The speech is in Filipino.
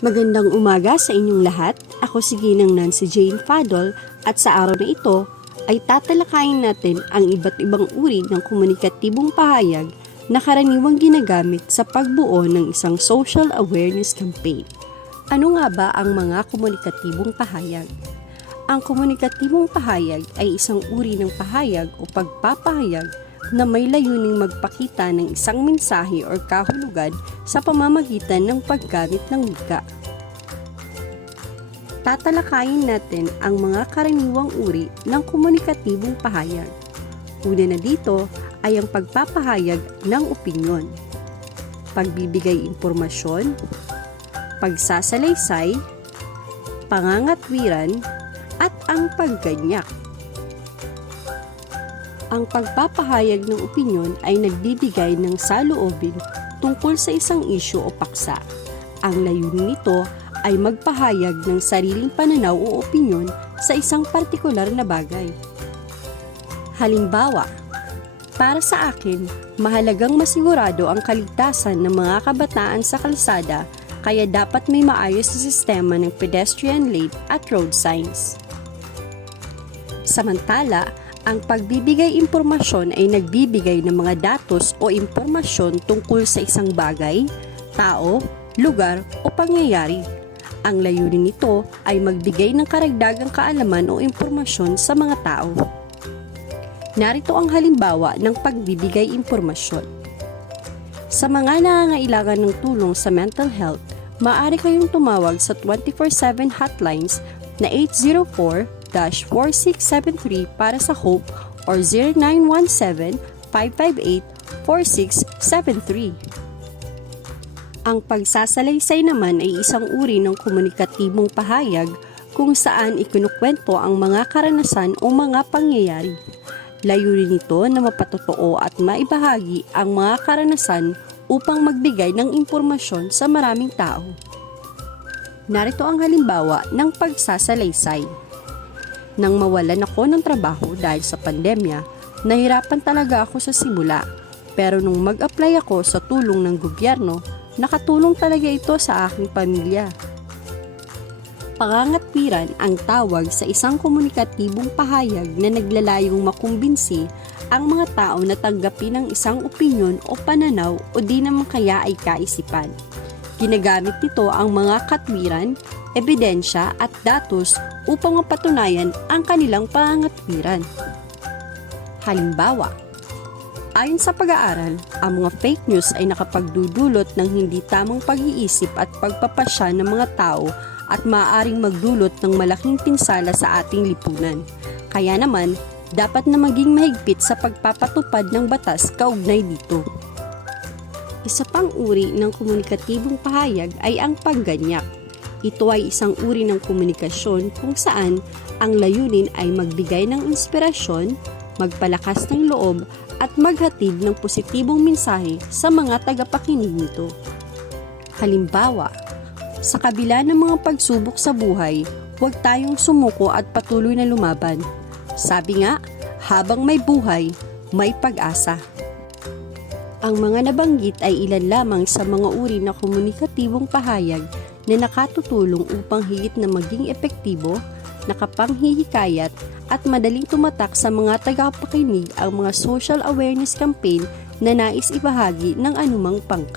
Magandang umaga sa inyong lahat. Ako si Ginang Nancy Jane Fadol at sa araw na ito ay tatalakayin natin ang iba't ibang uri ng komunikatibong pahayag na karaniwang ginagamit sa pagbuo ng isang social awareness campaign. Ano nga ba ang mga komunikatibong pahayag? Ang komunikatibong pahayag ay isang uri ng pahayag o pagpapahayag na may layuning magpakita ng isang mensahe o kahulugan sa pamamagitan ng paggamit ng wika. Tatalakayin natin ang mga karaniwang uri ng komunikatibong pahayag. Una na dito ay ang pagpapahayag ng opinyon, pagbibigay impormasyon, pagsasalaysay, pangangatwiran, at ang pagganyak. Ang pagpapahayag ng opinyon ay nagbibigay ng saloobin tungkol sa isang isyu o paksa. Ang layunin nito ay magpahayag ng sariling pananaw o opinyon sa isang partikular na bagay. Halimbawa, para sa akin, mahalagang masigurado ang kaligtasan ng mga kabataan sa kalsada kaya dapat may maayos na sistema ng pedestrian lane at road signs. Samantala, ang pagbibigay impormasyon ay nagbibigay ng mga datos o impormasyon tungkol sa isang bagay, tao, lugar o pangyayari. Ang layunin nito ay magbigay ng karagdagang kaalaman o impormasyon sa mga tao. Narito ang halimbawa ng pagbibigay impormasyon. Sa mga nangangailangan ng tulong sa mental health, maaari kayong tumawag sa 24-7 hotlines na 804-4673 para sa HOPE or 0917-558-4673. Ang pagsasalaysay naman ay isang uri ng komunikatibong pahayag kung saan ikinukwento ang mga karanasan o mga pangyayari. Layunin nito na mapatotoo at maibahagi ang mga karanasan upang magbigay ng impormasyon sa maraming tao. Narito ang halimbawa ng pagsasalaysay. Nang mawalan ako ng trabaho dahil sa pandemya, nahirapan talaga ako sa simula. Pero nung mag-apply ako sa tulong ng gobyerno, nakatulong talaga ito sa aking pamilya. Pangangatwiran ang tawag sa isang komunikatibong pahayag na naglalayong makumbinsi ang mga tao na tanggapin ang isang opinyon o pananaw o di naman kaya ay kaisipan. Ginagamit nito ang mga katwiran, ebidensya at datos upang mapatunayan ang kanilang pangangatwiran. Halimbawa, Ayon sa pag-aaral, ang mga fake news ay nakapagdudulot ng hindi tamang pag-iisip at pagpapasya ng mga tao at maaaring magdulot ng malaking pinsala sa ating lipunan. Kaya naman, dapat na maging mahigpit sa pagpapatupad ng batas kaugnay dito. Isa pang uri ng komunikatibong pahayag ay ang pagganyak. Ito ay isang uri ng komunikasyon kung saan ang layunin ay magbigay ng inspirasyon, magpalakas ng loob at maghatid ng positibong mensahe sa mga tagapakinig nito. Halimbawa, sa kabila ng mga pagsubok sa buhay, huwag tayong sumuko at patuloy na lumaban. Sabi nga, habang may buhay, may pag-asa. Ang mga nabanggit ay ilan lamang sa mga uri na komunikatibong pahayag na nakatutulong upang higit na maging epektibo, nakapanghihikayat at madaling tumatak sa mga tagapakinig ang mga social awareness campaign na nais ibahagi ng anumang pangkat.